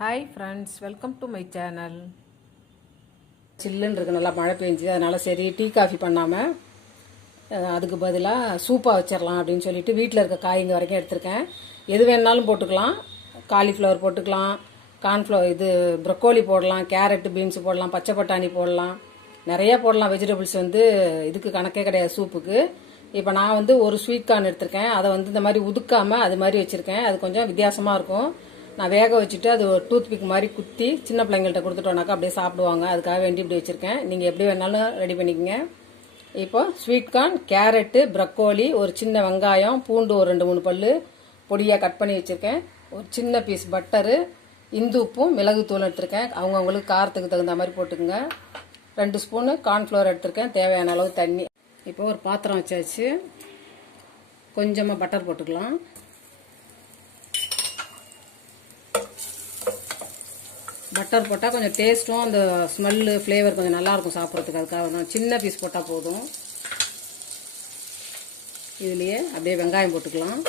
Hi friends welcome to my channel சில்லுன்னு இருக்கு. நல்லா மழை பெஞ்சு அதனால சரி டீ காஃபி பண்ணாமல் அதுக்கு பதிலாக சூப்பாக வச்சிடலாம் அப்படின்னு சொல்லிட்டு வீட்டில் இருக்க காய்ங்க வரைக்கும் எடுத்திருக்கேன். எது வேணாலும் போட்டுக்கலாம். காலிஃப்ளவர் போட்டுக்கலாம். கார்ன்ஃப்ளவர் இது ப்ரொக்கோலி போடலாம். கேரட்டு பீன்ஸ் போடலாம். பச்சை பட்டாணி போடலாம். நிறையா போடலாம். வெஜிடபிள்ஸ் வந்து இதுக்கு கணக்கே கிடையாது சூப்புக்கு. இப்போ நான் வந்து ஒரு ஸ்வீட் கார்ன் எடுத்திருக்கேன். அதை வந்து இந்த மாதிரி உதுக்காமல் அது மாதிரி வச்சுருக்கேன். அது கொஞ்சம் வித்தியாசமாக இருக்கும். நான் வேக வச்சுட்டு அது ஒரு டூத்பிக் மாதிரி குத்தி சின்ன பிள்ளைங்கள்ட்ட கொடுத்துட்டோனாக்கா அப்படியே சாப்பிடுவாங்க. அதுக்காக வேண்டி இப்படி வச்சுருக்கேன். நீங்கள் எப்படி வேணாலும் ரெடி பண்ணிக்கங்க. இப்போ ஸ்வீட் கார்ன் கேரட்டு ப்ரக்கோலி ஒரு சின்ன வெங்காயம் பூண்டு ஒரு ரெண்டு மூணு பல் பொடியாக கட் பண்ணி வச்சுருக்கேன். ஒரு சின்ன பீஸ் பட்டரு இந்து உப்பும் மிளகுத்தூள் எடுத்திருக்கேன். அவங்கவுங்களுக்கு காரத்துக்கு தகுந்த மாதிரி போட்டுக்கோங்க. ரெண்டு ஸ்பூனு கார்ன்ஃப்ளவர் எடுத்திருக்கேன். தேவையான அளவு தண்ணி. இப்போ ஒரு பாத்திரம் வச்சாச்சு. கொஞ்சமாக பட்டர் போட்டுக்கலாம். பட்டர் போட்டால் கொஞ்சம் டேஸ்ட்டும் அந்த ஸ்மெல்லு ஃப்ளேவர் கொஞ்சம் நல்லாயிருக்கும் சாப்பிட்றதுக்கு. அதுக்காக தான் சின்ன பீஸ் போட்டால் போதும். இதுலேயே அப்படியே வெங்காயம் போட்டுக்கலாம்.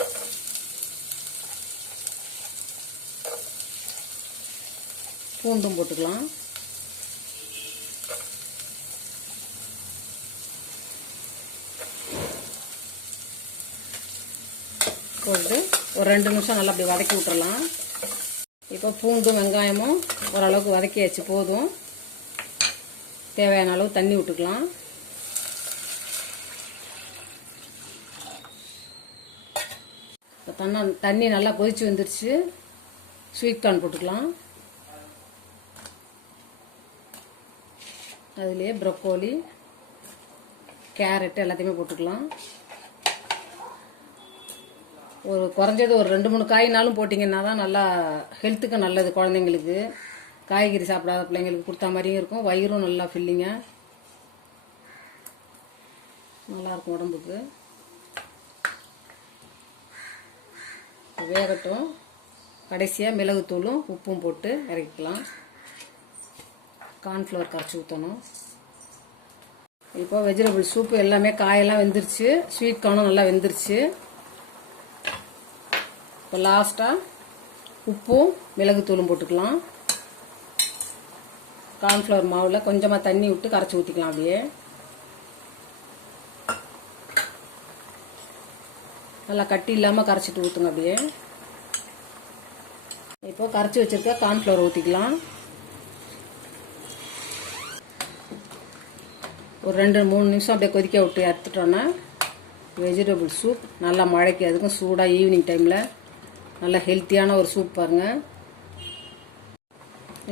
பூண்டும் போட்டுக்கலாம். போட்டு ஒரு ரெண்டு நிமிஷம் நல்லா அப்படி வதக்கி விட்டுறலாம். இப்போ பூண்டும் வெங்காயமும் ஓரளவுக்கு வதக்கியாச்சு போதும். தேவையான அளவு தண்ணி விட்டுக்கலாம். இப்போ தண்ணா தண்ணி நல்லா கொதிச்சு வந்துருச்சு. ஸ்வீட் கார்ன் போட்டுக்கலாம். அதுலேயே ப்ரொக்கோலி கேரட்டு எல்லாத்தையுமே போட்டுக்கலாம். ஒரு குறைஞ்சது ஒரு ரெண்டு மூணு காய்னாலும் போட்டிங்கன்னா தான் நல்லா ஹெல்த்துக்கு நல்லது குழந்தைங்களுக்கு. காய்கறி சாப்பிடாத பிள்ளைங்களுக்கு கொடுத்த மாதிரியும் இருக்கும். வயிறும் நல்லா ஃபில்லிங்காக நல்லாயிருக்கும் உடம்புக்கு. வேகட்டும். கடைசியாக மிளகுத்தூளும் உப்பும் போட்டு இறக்கிக்கலாம். கார்ன்ஃப்ளவர் கரைச்சி ஊற்றணும் இப்போ வெஜிடபிள் சூப்பு எல்லாமே காயெல்லாம் வெந்துருச்சு. ஸ்வீட் கார்னும் நல்லா வெந்துருச்சு. இப்போ லாஸ்ட்டாக உப்பும் மிளகுத்தூளும் போட்டுக்கலாம். கார்ன்ஃப்ளவர் மாவில் கொஞ்சமாக தண்ணி விட்டு கரைச்சி ஊற்றிக்கலாம் அப்படியே. நல்லா கட்டி இல்லாமல் கரைச்சிட்டு ஊற்றுங்க அப்படியே. இப்போ கரைச்சி வச்சுருக்க கார்ன்ஃப்ளவர் ஊற்றிக்கலாம் ஒரு ரெண்டு மூணு நிமிஷம் அப்படியே கொதிக்க விட்டு எடுத்துட்டோன்னா வெஜிடபிள் சூப் நல்லா மழைக்கு அதுக்கும் சூடாக ஈவினிங் டைமில் நல்லா ஹெல்த்தியான ஒரு சூப் பாருங்கள்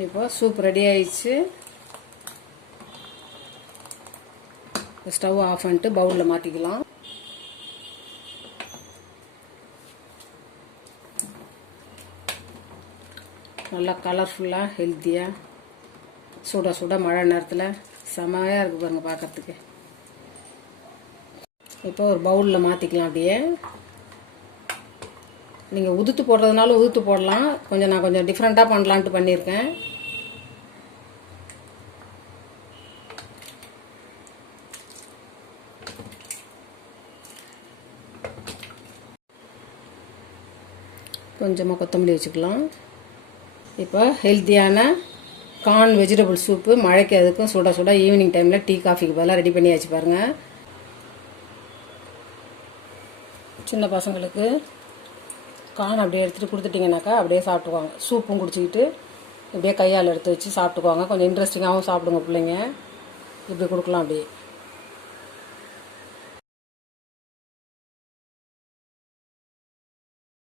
இப்போ சூப் ரெடி ஆயிடுச்சு. ஸ்டவ் ஆஃப் பண்ணிட்டு பவுலில் மாற்றிக்கலாம் நல்லா கலர்ஃபுல்லாக ஹெல்த்தியாக சுட சுட மழை நேரத்தில் செமையாக இருக்குது பாருங்கள் பார்க்கறதுக்கு இப்போ ஒரு பவுலில் மாற்றிக்கலாம் அப்படியே. நீங்கள் உதுத்து போடுறதுனால உதுத்து போடலாம். கொஞ்சம் நான் கொஞ்சம் டிஃப்ரெண்ட்டாக பண்ணலான்ட்டு பண்ணியிருக்கேன். கொஞ்சமாக கொத்தமல்லி வச்சுக்கலாம். இப்போ ஹெல்த்தியான கார்ன் வெஜிடபிள் சூப்பு மழைக்கு அதுக்கும் சுட சுட ஈவினிங் டைமில் டீ காஃபிக்கு பதிலாக ரெடி பண்ணி வச்சு பாருங்கள் சின்ன பசங்களுக்கு கான் அப்படியே எடுத்துகிட்டு கொடுத்துட்டிங்கனாக்கா அப்படியே சாப்பிட்டுக்குவாங்க. சூப்பும் குடிச்சிக்கிட்டு இப்படியே கையால் எடுத்து வச்சு சாப்பிட்டுக்குவாங்க. கொஞ்சம் இன்ட்ரெஸ்டிங்காகவும் சாப்பிடுங்க பிள்ளைங்க. இப்படி கொடுக்கலாம் அப்படியே.